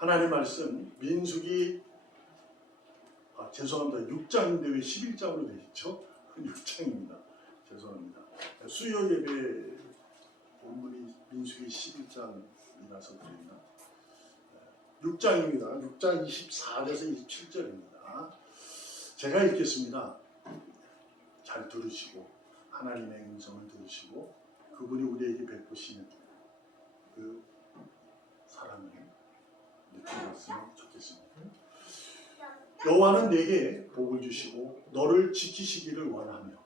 하나님 말씀 민수기 죄송합니다. 6장인데 왜 11장으로 되어 있죠? 6장입니다. 죄송합니다. 수요 예배 본문이 민수기 11장이라서 그랬나? 6장입니다. 6장 24절에서 27절입니다. 제가 읽겠습니다. 잘 들으시고 하나님의 음성을 들으시고 그분이 우리에게 베푸시는 그 사랑을 느끼셨으면 좋겠습니다. 여호와는 내게 복을 주시고 너를 지키시기를 원하며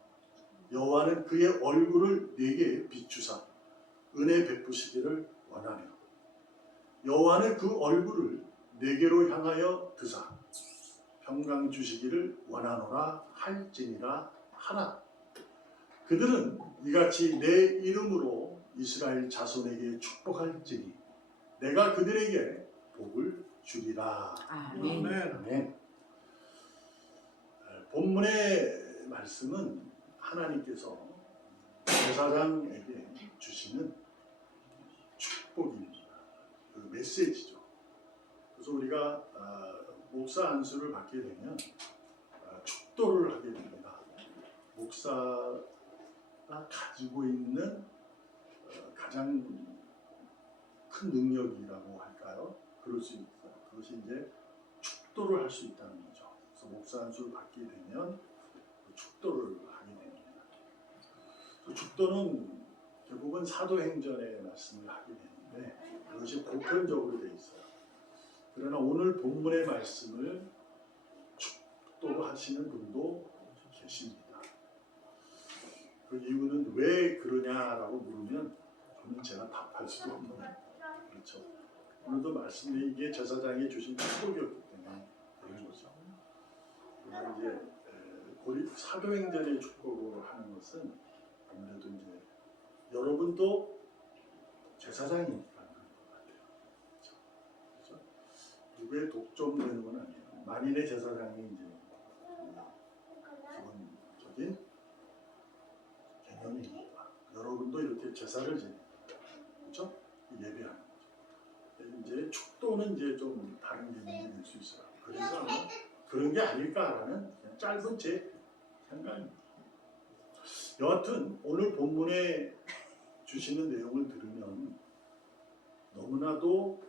여호와는 그의 얼굴을 내게 비추사 은혜 베푸시기를 원하며 여호와는 그 얼굴을 내게로 향하여 드사 평강 주시기를 원하노라 할지니라 하나. 그들은 이같이 내 이름으로 이스라엘 자손에게 축복할지니 내가 그들에게 복을 주리라. 아멘. 아멘. 본문의 말씀은 하나님께서 제사장에게 주시는 축복입니다. 그 메시지죠. 그래서 우리가 목사 안수를 받게 되면 축도를 하게 됩니다. 목사가 가지고 있는 가장 큰 능력이라고 할까요? 그럴 수 있어요. 그것이 이제 축도를 할 수 있다는 거죠. 그래서 목사 안수를 받게 되면 축도를 하게 됩니다. 축도는 대부분 사도행전의 말씀을 하게 되는데 그것이 보편적으로 되어 있어요. 그러나 오늘 본문의 말씀을 축도로 하시는 분도 계십니다. 그 이유는 왜 그러냐라고 물으면 저는 제가 답할 수도 없는 그렇죠. 오늘도 말씀이 이게 제사장이 주신 축복이었기 때문에 그런 거죠. 그리고 이제 사도행전의 축복으로 하는 것은 아무래도 이제 여러분도 제사장이니까 그런 것 같아요. 그렇죠? 누구의 독점되는 건 아니에요. 만인의 제사장이 이제 기본적인 개념이니까 여러분도 이렇게 제사를 지냅니다. 그렇죠? 예배하는 거죠. 이제 축도는 이제 좀 다른 개념이 될 수 있어요. 그래서 아마 그런 게 아닐까라는 그냥 짧은 제 생각입니다. 여하튼 오늘 본문에 주시는 내용을 들으면 너무나도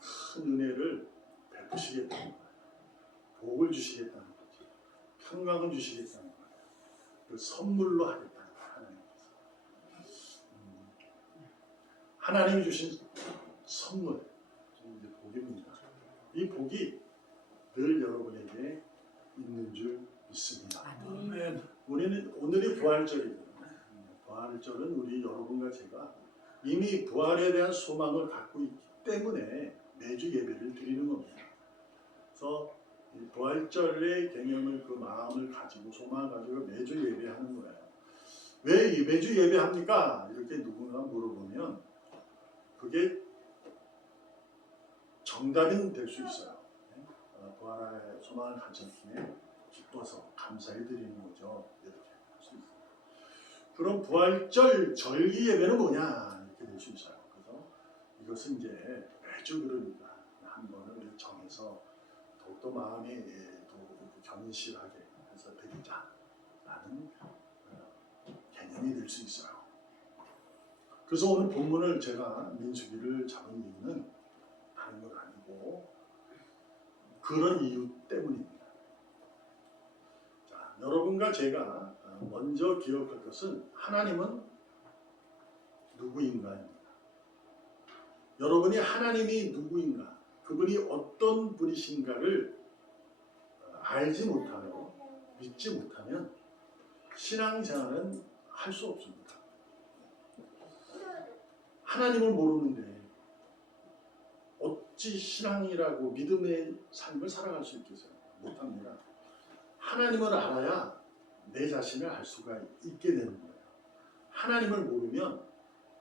큰 은혜를 베푸시겠다는 거예요. 복을 주시겠다는 거죠. 평강을 주시겠다는 거예요. 그 선물로 하겠다는 거예요. 하나님께서. 하나님이 주신 선물, 이제 복입니다. 이 복이 늘 여러분에게 있는 줄 믿습니다. 아멘. 오늘이 부활절이거든요. 부활절은 우리 여러분과 제가 이미 부활에 대한 소망을 갖고 있기 때문에 매주 예배를 드리는 겁니다. 그래서 이 부활절의 개념을 그 마음을 가지고 소망을 가지고 매주 예배하는 거예요. 왜 매주 예배합니까? 이렇게 누군가 물어보면 그게 정답은 될 수 있어요. 부활의 소망을 가졌기에 기뻐서 감사해 드리는 거죠. 이렇게 할 수 있어요. 그럼 부활절 절기 예배는 뭐냐 이렇게 될 수 있어요. 그래서 이것은 이제 매주 그러니까 한 번을 정해서 더욱더 마음이 더 견실하게 해서 드리자라는 개념이 될 수 있어요. 그래서 오늘 본문을 제가 민수기를 잡은 이유는 다른 건 아니고 그런 이유 때문입니다. 자, 여러분과 제가 먼저 기억할 것은 하나님은 누구인가입니다. 여러분이 하나님이 누구인가, 그분이 어떤 분이신가를 알지 못하며 믿지 못하면 신앙생활은 할 수 없습니다. 하나님을 모르는데 어찌 신앙이라고 믿음의 삶을 살아갈 수 있겠어요? 못합니다. 하나님을 알아야 내 자신을 알 수가 있게 되는 거예요. 하나님을 모르면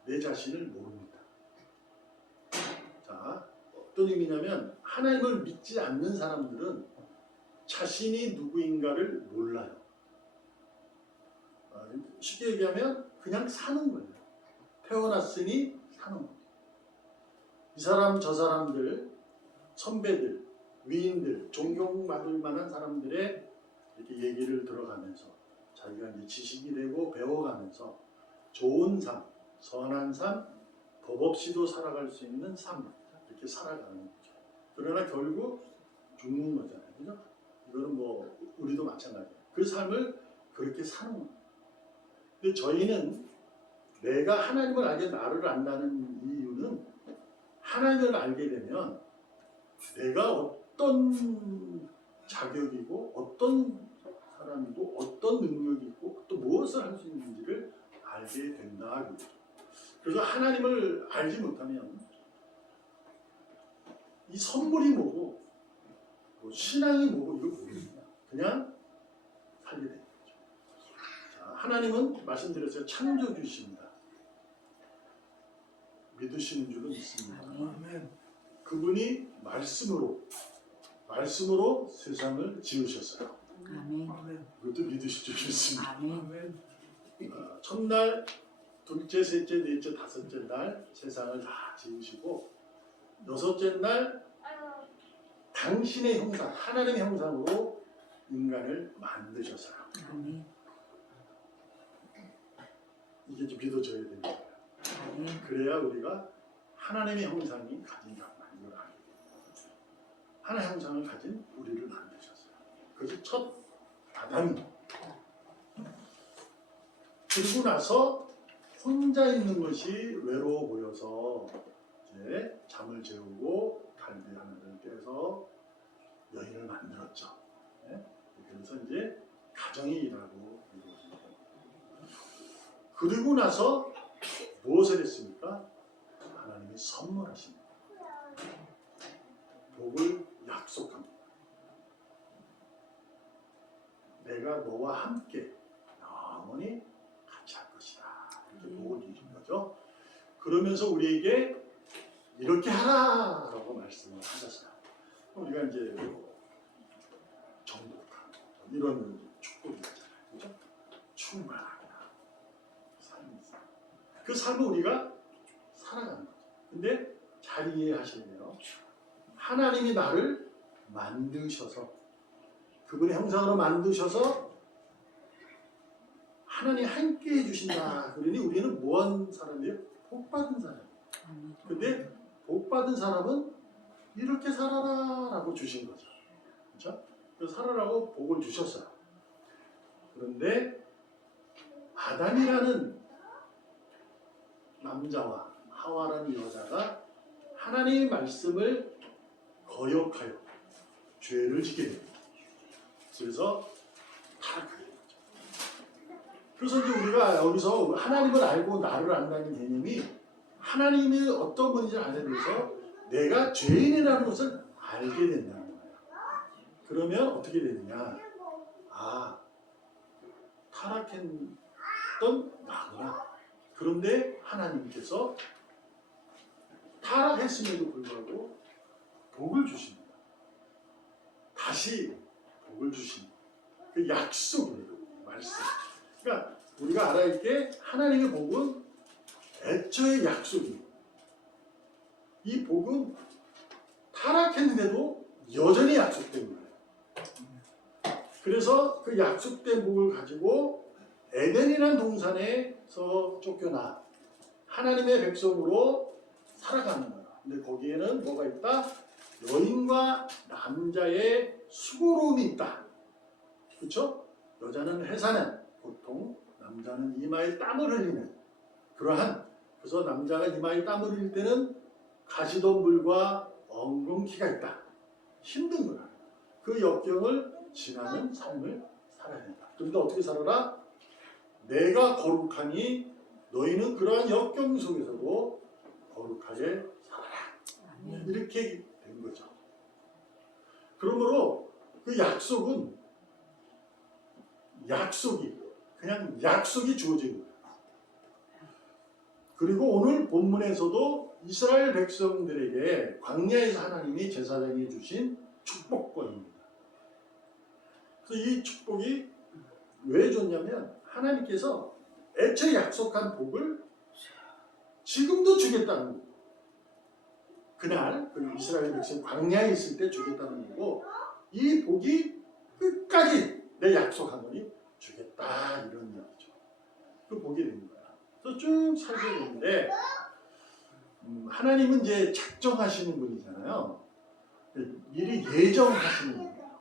내 자신을 모릅니다. 자, 어떤 의미냐면 하나님을 믿지 않는 사람들은 자신이 누구인가를 몰라요. 쉽게 얘기하면 그냥 사는 거예요. 태어났으니 사는 거예요. 이 사람 저 사람들 선배들, 위인들, 존경받을 만한 사람들의 이렇게 얘기를 들어가면서 자기가 이제 지식이 되고 배워가면서 좋은 삶, 선한 삶, 법 없이도 살아갈 수 있는 삶 이렇게 살아가는 거죠. 그러나 결국 죽는 거잖아요, 그죠? 이거는 뭐 우리도 마찬가지예요. 그 삶을 그렇게 사는 거예요. 근데 저희는 내가 하나님을 알게 나를 안다는 이유는 하나님을 알게 되면 내가 어떤 자격이고 어떤 사람이고 어떤 능력이 있고 또 무엇을 할 수 있는지를 알게 된다. 그래서 하나님을 알지 못하면 이 선물이 뭐고 뭐 신앙이 뭐고 이걸 모릅니다. 그냥 살게 되는 거죠. 자, 하나님은 말씀드렸어요. 창조주십니다. 믿으시는 줄은 믿습니다. 그분이 말씀으로 세상을 지으셨어요. 아멘. 그것도 믿으실 줄 믿습니다. 아멘. 첫날, 둘째, 셋째, 넷째, 다섯째 날 세상을 다 지으시고 여섯째 날 당신의 형상, 하나님의 형상으로 인간을 만드셨어요. 아멘. 이게 좀 믿어져야 되는 거예요. 아멘. 그래야 우리가 하나님의 형상이 가진 자만 이걸 알게 됩니다. 하나님의 형상을 가진 우리를 만드셨어요. 그래서 첫 아담이 그리고 나서 혼자 있는 것이 외로워 보여서 이제 잠을 재우고 갈비 하나를 떼서 여인을 만들었죠. 네? 그래서 이제 가정이 일하고 이루어진 겁니다. 그리고 나서 무엇을 했습니까? 하나님이 선물하십니다. 복을 약속합니다. 내가 너와 함께 영원히 같이 할 것이다. 이렇게 복을 주신 거죠. 그러면서 우리에게 이렇게 하라라고 말씀을 하셨어요. 우리가 이제 정복하고 이런 축복이 있잖아요. 그죠? 충만하구나. 삶이 있어요. 그 삶을 우리가 살아가는 거죠. 근데 잘 이해하셔야 돼요. 하나님이 나를 만드셔서 그분의 형상으로 만드셔서 하나님 함께 해주신다. 그러니 우리는 뭐한 사람이에요? 복받은 사람. 근데 복받은 사람은 이렇게 살아라라고 주신 거죠. 그렇죠? 그래서 살아라고 복을 주셨어요. 그런데 아담이라는 남자와 하와라는 여자가 하나님의 말씀을 거역하여 죄를 지게 됩니다. 그래서 타락하게 되죠. 그래서 이제 우리가 여기서 하나님을 알고 나를 안다는 개념이 하나님이 어떤 분인지 알게 돼서 내가 죄인이라는 것을 알게 된다는 거예요. 그러면 어떻게 되느냐? 아, 타락했던 나구나. 그런데 하나님께서 타락했음에도 불구하고 복을 주십니다. 다시 복을 주십니다. 그 약속입니다. 말씀. 그러니까 우리가 알아야 할 게 하나님의 복은 애초의 약속입니다. 이 복은 타락했는데도 여전히 약속된 거예요. 그래서 그 약속된 복을 가지고 에덴이라는 동산에서 쫓겨나 하나님의 백성으로 살아가는 거예요. 근데 거기에는 뭐가 있다? 여인과 남자의 수고로움이 있다. 그렇죠? 여자는 회사는 보통 남자는 이마에 땀을 흘리는 그래서 남자가 이마에 땀을 흘릴 때는 가시덤불과 엉겅퀴가 있다. 힘든 거야. 그 역경을 지나는 삶을 살아야 된다. 그러니까 어떻게 살아라? 내가 거룩하니 너희는 그러한 역경 속에서도 거룩하게 살아라. 이렇게 된 거죠. 그러므로 그 약속이 그냥 약속이 주어진 거예요. 그리고 오늘 본문에서도 이스라엘 백성들에게 광야에서 하나님이 제사장이 주신 축복권입니다. 그래서 이 축복이 왜 줬냐면 하나님께서 애초에 약속한 복을 지금도 주겠다는 거예요. 그날 그 이스라엘 백성 광야에 있을 때 주겠다는 거고 이 복이 끝까지 내 약속한 거니 주겠다 이런 얘기죠. 그 복이 되는 거야. 그래서 쭉 살게 되는데 하나님은 이제 작정하시는 분이잖아요. 미리 예정하시는 분이에요.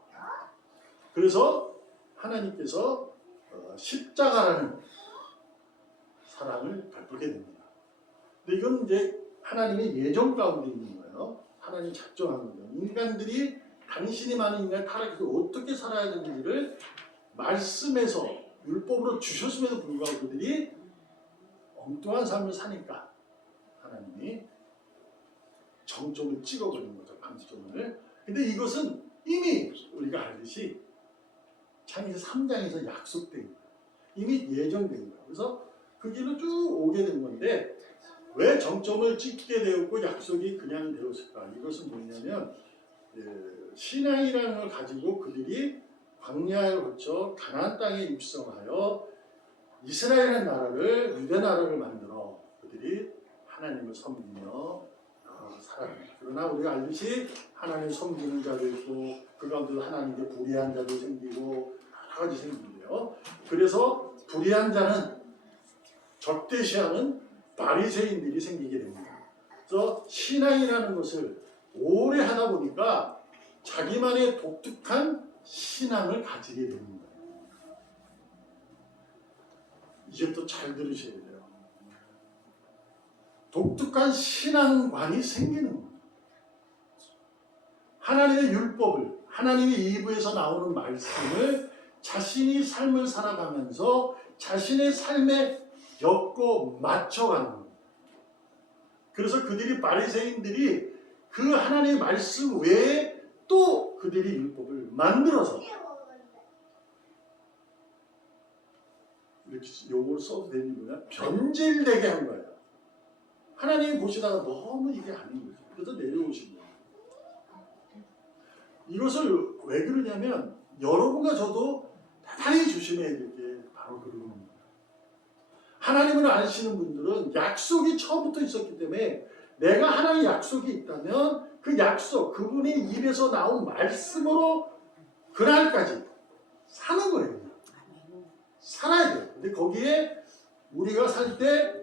그래서 하나님께서 십자가라는 사랑을 베풀게 됩니다. 근데 이건 이제 하나님의 예정 가운데 있는 거예요. 하나님 작정한 거예요. 인간들이 당신이 많은 인간 타락해서 어떻게 살아야 되는지를 말씀에서 율법으로 주셨음에도 불구하고 그들이 엉뚱한 삶을 사니까 하나님이 정점을 찍어버리는 거죠. 방점을. 근데 이것은 이미 우리가 알듯이 창세기 3장에서 약속된 거예요. 이미 예정된 거예요. 그래서 그 길로 쭉 오게 된 건데 왜 정점을 찍게 되었고 약속이 그냥 되었을까? 이것은 뭐냐면 신앙이라는 걸 가지고 그들이 광야를 거쳐 가나안 땅에 입성하여 이스라엘의 나라를 유대 나라를 만들어 그들이 하나님을 섬기며 살아갑니다. 그러나 우리가 알듯이 하나님 섬기는 자도 있고 그 가운데도 하나님께 불의한 자도 생기고 여러 가지 생기는데요. 그래서 불의한 자는 적대시하는 바리새인들이 생기게 됩니다. 그래서 신앙이라는 것을 오래 하다 보니까 자기만의 독특한 신앙을 가지게 됩니다. 이제부터 잘 들으셔야 돼요. 독특한 신앙관이 생기는 거예요. 하나님의 율법을, 하나님의 입에서 나오는 말씀을 자신이 삶을 살아가면서 자신의 삶에 엮고 맞춰가는 거예요. 그래서 그들이 바리새인들이 그 하나님의 말씀 외에 또 그들이 율법을 만들어서 이렇게 용어를 써도 되는 거냐? 변질되게 한 거예요. 하나님이 보시다가 너무 이게 아닌 거죠. 그래서 내려오신 거예요. 이것을 왜 그러냐면 여러분과 저도 대단히 조심해야 될 게 바로 그런 겁니다. 하나님을 아시는 분들은 약속이 처음부터 있었기 때문에 내가 하나님의 약속이 있다면 그 약속, 그분의 입에서 나온 말씀으로 그날까지 사는 거예요. 살아야 돼요. 근데 거기에 우리가 살 때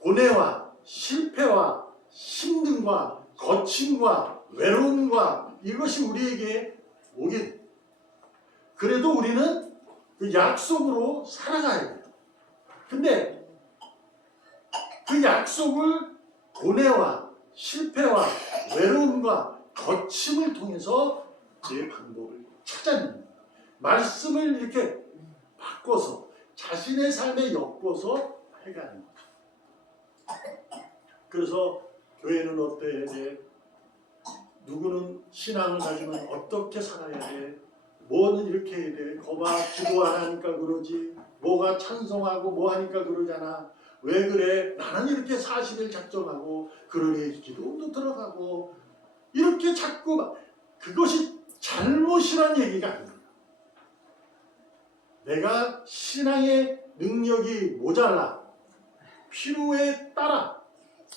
고뇌와 실패와 힘듦과 거침과 외로움과 이것이 우리에게 오게 돼요. 그래도 우리는 그 약속으로 살아가야 돼요. 근데 그 약속을 고뇌와 실패와 외로움과 거침을 통해서 제 방법을 찾아냅니다. 말씀을 이렇게 바꿔서 자신의 삶에 엮어서 해가는 거죠. 그래서 교회는 어때야 돼? 누구는 신앙을 가지면 어떻게 살아야 돼? 뭐는 이렇게 해야 돼? 거봐 기도 안 하니까 그러지. 뭐가 찬송하고 뭐 하니까 그러잖아. 왜 그래? 나는 이렇게 40일 작정하고 그러니 기도도 들어가고 이렇게 자꾸 그것이 잘못이란 얘기가 아닙니다. 내가 신앙의 능력이 모자라 필요에 따라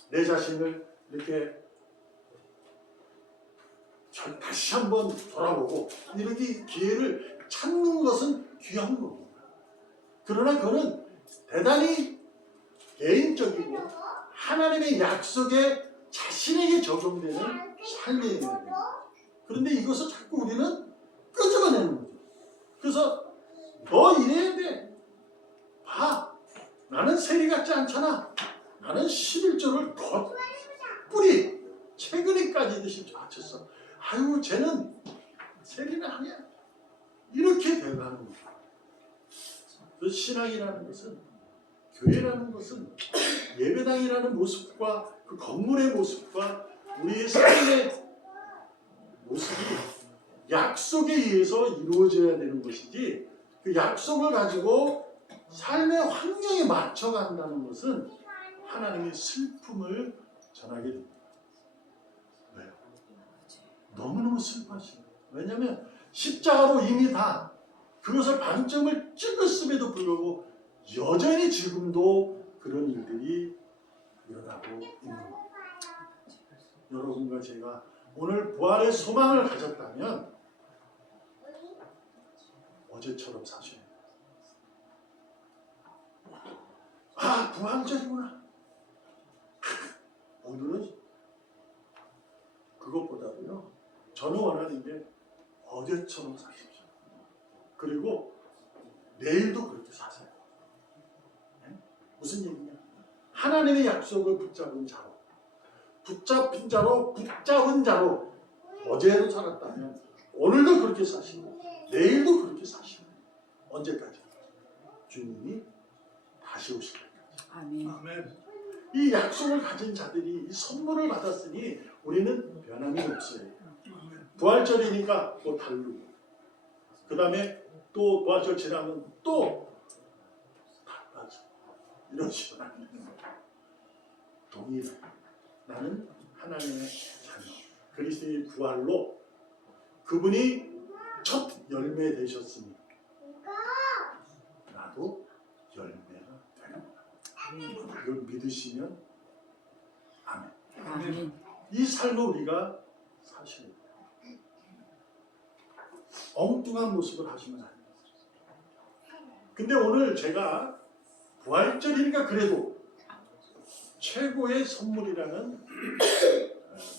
내 자신을 이렇게 다시 한번 돌아보고 이렇게 기회를 찾는 것은 귀한 겁니다. 그러나 그거는 대단히 개인적이고 하나님의 약속에 자신에게 적용되는 삶이에요. 그런데 이것을 자꾸 우리는 끄집어내는 거죠. 그래서 너 이래야 돼. 봐. 나는 세리 같지 않잖아. 나는 11조를 더 뿌리 최근에까지 드실 맞췄어. 아유 쟤는 세리는 아니야. 이렇게 돼가는 거죠. 그 신앙이라는 것은 교회라는 것은 예배당이라는 모습과 그 건물의 모습과 우리의 삶의 모습이 약속에 의해서 이루어져야 되는 것이지 그 약속을 가지고 삶의 환경에 맞춰간다는 것은 하나님의 슬픔을 전하게 됩니다. 왜요? 너무너무 슬퍼하시죠. 왜냐하면 십자가로 이미 다 그것을 방점을 찍었음에도 불구하고 여전히 지금도 그런 일들이 일어나고 있는 겁니다. 여러분과 제가 오늘 부활의 소망을 가졌다면 어제처럼 사셔야 돼요. 아, 부활절이구나. 오늘은 그것보다도요, 저는 원하는 게 어제처럼 사십시오. 그리고 내일도 그렇게 사세요. 네? 무슨 얘기냐? 하나님의 약속을 붙잡은 자로, 붙잡힌 자로, 붙잡은 자로 어제도 살았다면 오늘도 그렇게 사시고 내일도 그렇게 사시고 언제까지? 주님이 다시 오실 때까지. 아멘. 이 약속을 가진 자들이 이 선물을 받았으니 우리는 변함이 없어요. 부활절이니까 또 다르고, 그 다음에 또 부활절 지나면 또 달라져. 이런 식으로 안 되는 거예요. 동일해. 나는 하나님의 자녀. 그리스도의 부활로 그분이 첫 열매 되셨으니 나도 열매가 되는 거야. 이걸 믿으시면 아멘. 아멘. 이 삶을 우리가 사셔야 돼요. 엉뚱한 모습을 하시면 안 돼요. 근데 오늘 제가 부활절이니까 그래도 최고의 선물이라는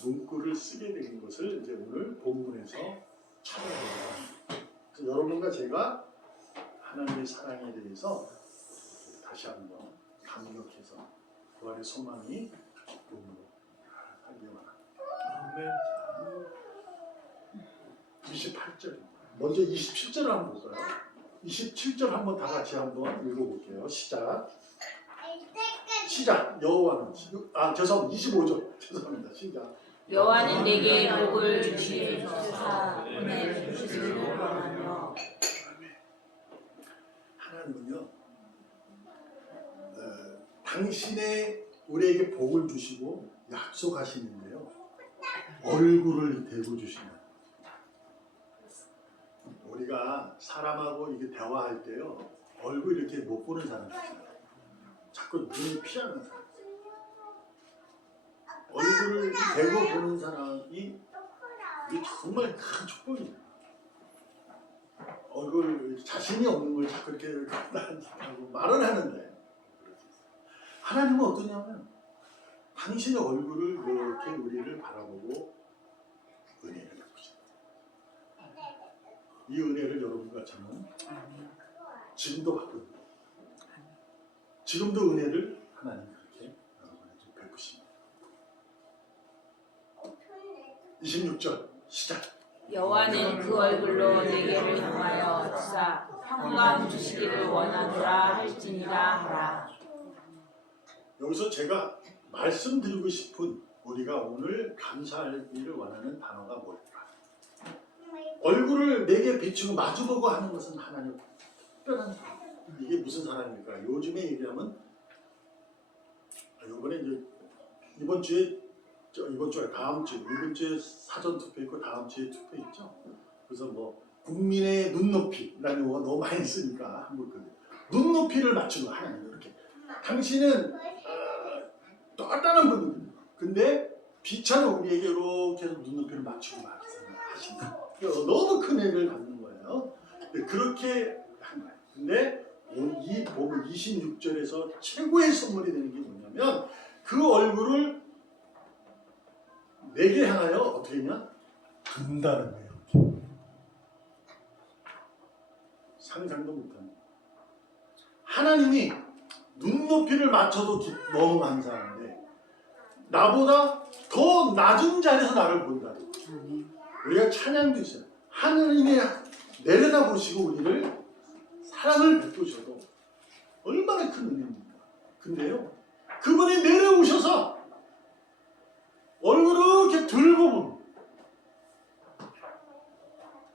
문구를 쓰게 된 것을 이제 오늘 본문에서 찾아봅니다. 그래서 여러분과 제가 하나님의 사랑에 대해서 다시 한번 감격해서 부활의 소망이 본문으로 살기 바랍니다. 28절. 먼저 27절 한번 볼까요? 27절 한번 다 같이 한번 읽어볼게요. 시작. 여호와는 죄송합니다. 25절. 죄송합니다. 시작. 여호와는 내게 복을 주시옵소서. 은혜를 주시기를 원하며. 하나님은요, 당신의 우리에게 복을 주시고 약속하시는데요, 얼굴을 대고 주시는. 우리가 사람하고 이게 대화할 때요, 얼굴 이렇게 못 보는 사람이 있어요. 자꾸 눈이 피하는 사람. 얼굴을 대고 보는 사람이 이게 정말 큰 축복이에요. 얼굴 자신이 없는 걸 자꾸 이렇게 하고 말을 하는데, 하나님은 어떠냐면 당신의 얼굴을 이렇게 우리를 바라보고 은혜를 베푸십니다. 이 은혜를 여러분과 저는 지금도 받고 있는 거예요. 지금도 은혜를 하나님 그렇게 여러분에게 베푸십니다. 26절 시작. 여호와는 그 얼굴로 내게를 향하여 주사 평강 주시기를 원하노라 할지니라 하라. 여기서 제가 말씀드리고 싶은, 우리가 오늘 감사하기를 원하는 단어가 뭘까? 얼굴을 내게 비추고 마주보고 하는 것은 하나님 특별한 사람. 이게 무슨 사람입니까? 요즘에 얘기하면, 이번에 이제 이번 주에 다음 주에 사전 투표 있고 다음 주에 투표 있죠. 그래서 뭐 국민의 눈높이라는 거 너무 많이 쓰니까 한국 눈높이를 맞추고 하나님 이렇게. 당신은 또 다른 분입니다. 근데 비찬 우리에게 이렇게 해서 눈높이를 맞추고 하신다. 너무 큰 애를 갖는 거예요. 그렇게 한 거예요. 근데 이 보면 26절에서 최고의 선물이 되는 게 뭐냐면, 그 얼굴을 내게 향하여 어떻게 했냐? 든다는 거예요. 상상도 못합니다. 하나님이 눈높이를 맞춰도 너무 감사한데, 나보다 더 낮은 자리에서 나를 본다고. 우리가 찬양도 있어요. 하나님이 내려다보시고 우리를 사랑을 베푸셔도 얼마나 큰 은혜입니까? 근데요, 그분이 내려오셔서 얼굴을 이렇게 들고 보면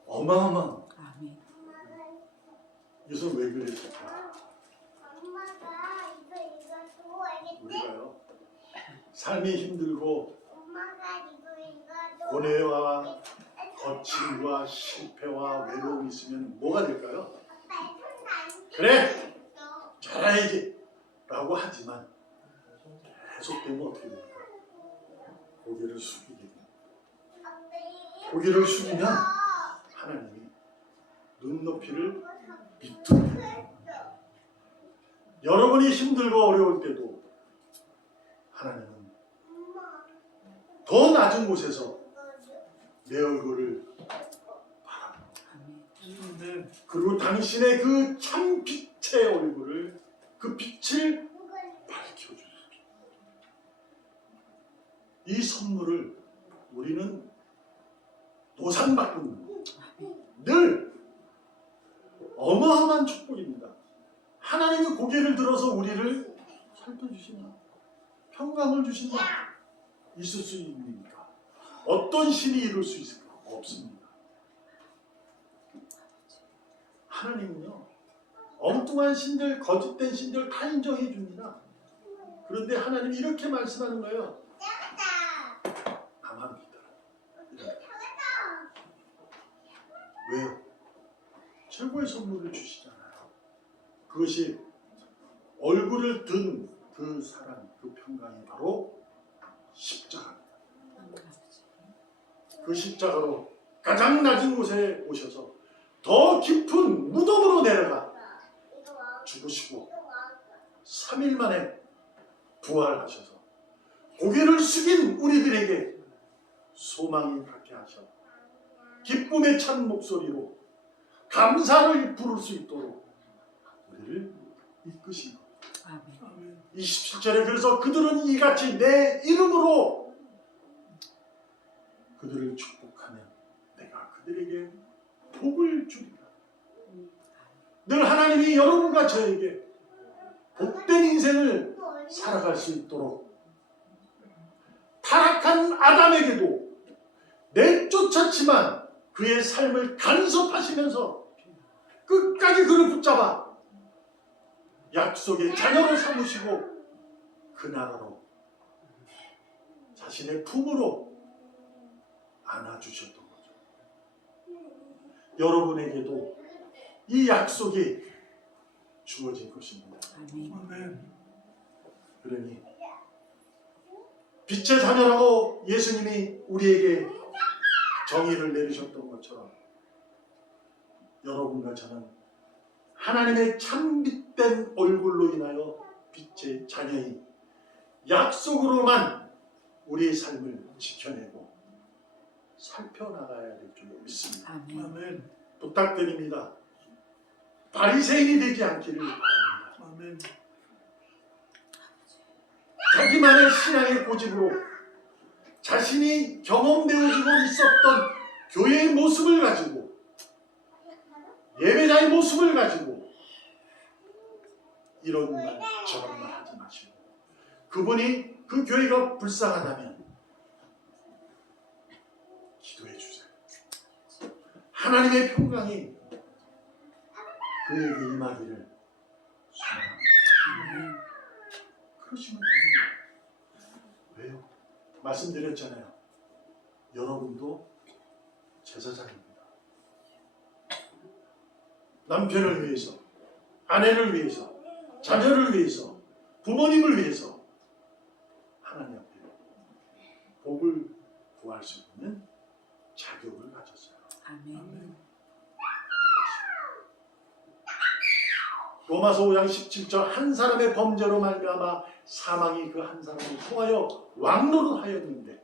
어마어마한. 이것은 왜 그랬을까? 우리가요, 삶이 힘들고 고뇌와 거침과 실패와 외로움이 있으면 뭐가 될까요? 그래! 잘해야지! 라고 하지만 계속되면 어떻게 됩니까? 고개를 숙이게 됩니다. 고개를 숙이면 하나님이 눈높이를 밑으로 합니다. 여러분이 힘들고 어려울 때도 하나님은 더 낮은 곳에서 내 얼굴을 바라봅니다. 그리고 당신의 그 참 빛의 얼굴을, 그 빛을 밝혀주십니다. 이 선물을 우리는 노상받는 늘 어마어마한 축복입니다. 하나님이 고개를 들어서 우리를 살펴주신다. 평강을 주신다. 있을 수 있습니까? 어떤 신이 이룰 수 있을까? 없습니다. 하나님은요, 엉뚱한 신들, 거짓된 신들 다 인정해 줍니다. 그런데 하나님이 이렇게 말씀하는 거예요. 나만 믿어라. 왜요? 최고의 선물을 주시잖아요. 그것이 얼굴을 든 그 사랑, 그 평강이 바로 십자가입니다. 그 십자가로 가장 낮은 곳에 오셔서 더 깊은 무덤으로 내려가 죽으시고 3일 만에 부활하셔서 고개를 숙인 우리들에게 소망이 갖게 하셔 기쁨에 찬 목소리로 감사를 부를 수 있도록 우리를 이끄신 겁니다. 27절에 그래서 그들은 이같이 내 이름으로 그들을 축복하면 내가 그들에게 복을 주리라. 늘 하나님이 여러분과 저에게 복된 인생을 살아갈 수 있도록 타락한 아담에게도 내쫓았지만 그의 삶을 간섭하시면서 끝까지 그를 붙잡아 약속의 자녀로 삼으시고 그 나라로 자신의 품으로 안아주셨던 거죠. 여러분에게도 이 약속이 주어질 것입니다. 아멘. 그러니 빛의 자녀라고 예수님이 우리에게 정의를 내리셨던 것처럼 여러분과 저는 하나님의 참빛된 얼굴로 인하여 빛의 자녀인 약속으로만 우리의 삶을 지켜내고 살펴나가야 될 줄 믿습니다. 아멘. 부탁드립니다. 바리새인이 되지 않기를 바랍니다. 아멘. 자기만의 신앙의 고집으로 자신이 경험되어지고 있었던 교회의 모습을 가지고 예배자의 모습을 가지고 이런 말 저런 말 하지 마시고 그분이 그 교회가 불쌍하다면 기도해 주세요. 하나님의 평강이 그에게 임하기를 소망합니다. 그러시면 됩니다. 왜요? 말씀드렸잖아요. 여러분도 제사장입니다. 남편을 위해서, 아내를 위해서, 자녀를 위해서, 부모님을 위해서 하나님 앞에 복을 구할 수 있는 자격을 가졌어요. 아멘. 로마서 5장 17절 한 사람의 범죄로 말미암아 사망이 그 한 사람을 통하여 왕노릇하였는데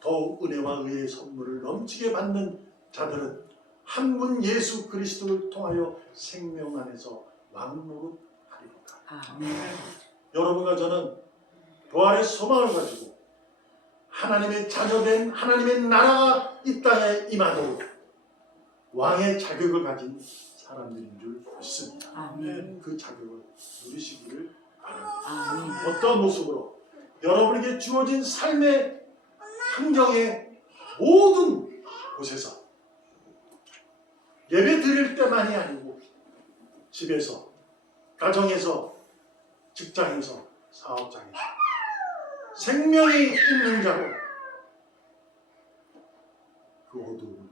더욱 은혜와 의의 선물을 넘치게 받는 자들은 한 분 예수 그리스도를 통하여 생명 안에서 왕노릇하리로다. 아멘. 여러분과 저는 부활의 소망을 가지고 하나님의 자녀된 하나님의 나라가 이 땅에 임하도록 왕의 자격을 가진 사람들인 줄 믿습니다. 아멘. 그 자격을 누리시기를 바랍니다. 아멘. 어떤 모습으로 여러분에게 주어진 삶의 환경의 모든 곳에서 예배 드릴 때만이 아니고 집에서, 가정에서, 직장에서, 사업장에서 생명이 있는 자로 그 어두움을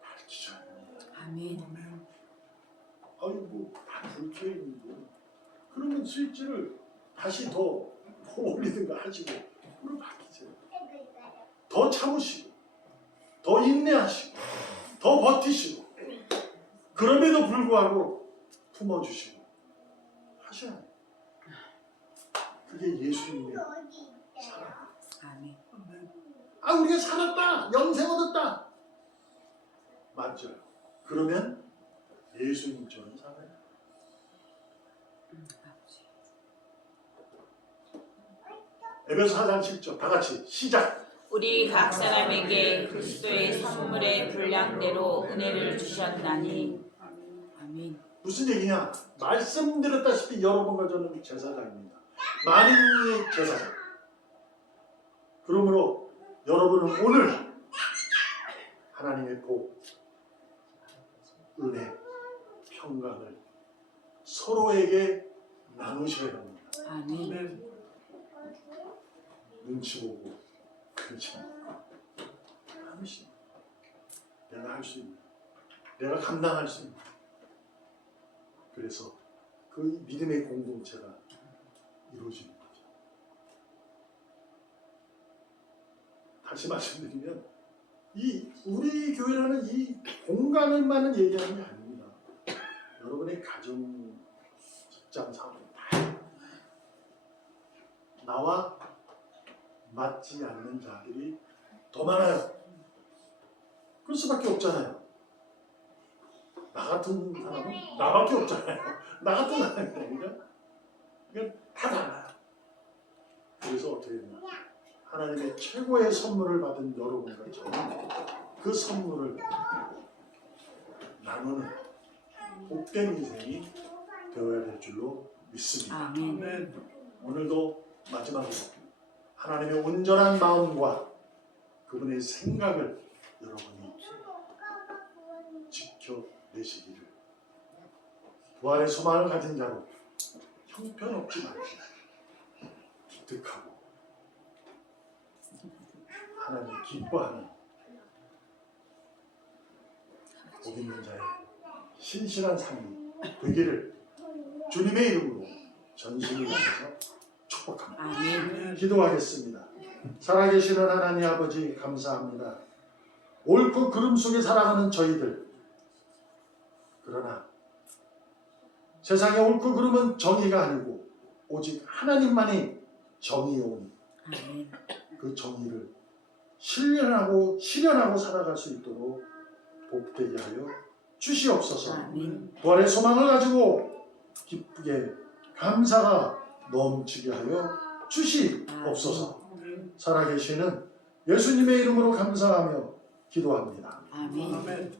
밝히셔야 합니다. 아멘. 아이고 다 불쾌해 있는데 그러면 스위치를 다시 더 올리든가 하시고 불을 밝히세요. 더 참으시고 더 인내하시고 더 버티시고 그럼에도 불구하고 품어주시고 하셔야 돼요. 그게 예수님의 사랑. 아멘. 아, 우리가 살았다, 영생 얻었다. 맞죠? 그러면 예수님처럼 살아요. 에베소 4장 7절 다 같이 시작. 우리 각 사람에게 그리스도의 선물의 분량대로 은혜를 주셨나니. 아멘. 무슨 얘기냐? 말씀드렸다시피 여러분과 저는 제사장입니다. 만인의 제사장. 그러므로 여러분은 오늘 하나님의 복, 은혜, 평강을 서로에게 나누셔야 합니다. 아멘. 눈치 보고 그렇지 않고 하나씩 내가 할 수 있는, 내가 감당할 수 있는. 그래서 그 믿음의 공동체가 이루어지는 거죠. 다시 말씀드리면 우리 교회라는 이 공간을만은 얘기하는 게 아닙니다. 여러분의 가정, 직장, 사업 다 나와 맞지 않는 자들이 더 많아요. 그럴 수밖에 없잖아요. 나 같은 사람은 나밖에 없잖아요. 나 같은 사람이니까 그러니까 다 달라요. 그래서 어떻게 되냐? 하나님의 최고의 선물을 받은 여러분과 저는 그 선물을 나누는 복된 인생이 되어야 될 줄로 믿습니다. 아멘. 오늘도 마지막으로 하나님의 온전한 마음과 그분의 생각을 여러분이 지켜내시기를 부활의 소망을 가진 자로 형편없지 말고 기특하고 하나님 기뻐하는 복 있는 자의 신실한 삶이 되기를 주님의 이름으로 전심을 다해서 축복합니다. 아멘. 기도하겠습니다. 살아계시는 하나님 아버지 감사합니다. 옳고 그름 속에 살아가는 저희들, 그러나 세상의 옳고 그름은 정의가 아니고 오직 하나님만이 정의로운 아멘. 그 정의를 실현하고 살아갈 수 있도록 복되게 하여 주시옵소서. 아멘. 부활의 소망을 가지고 기쁘게 감사가 넘치게 하여 주시옵소서. 살아계시는 예수님의 이름으로 감사하며 기도합니다. 아멘. 아멘.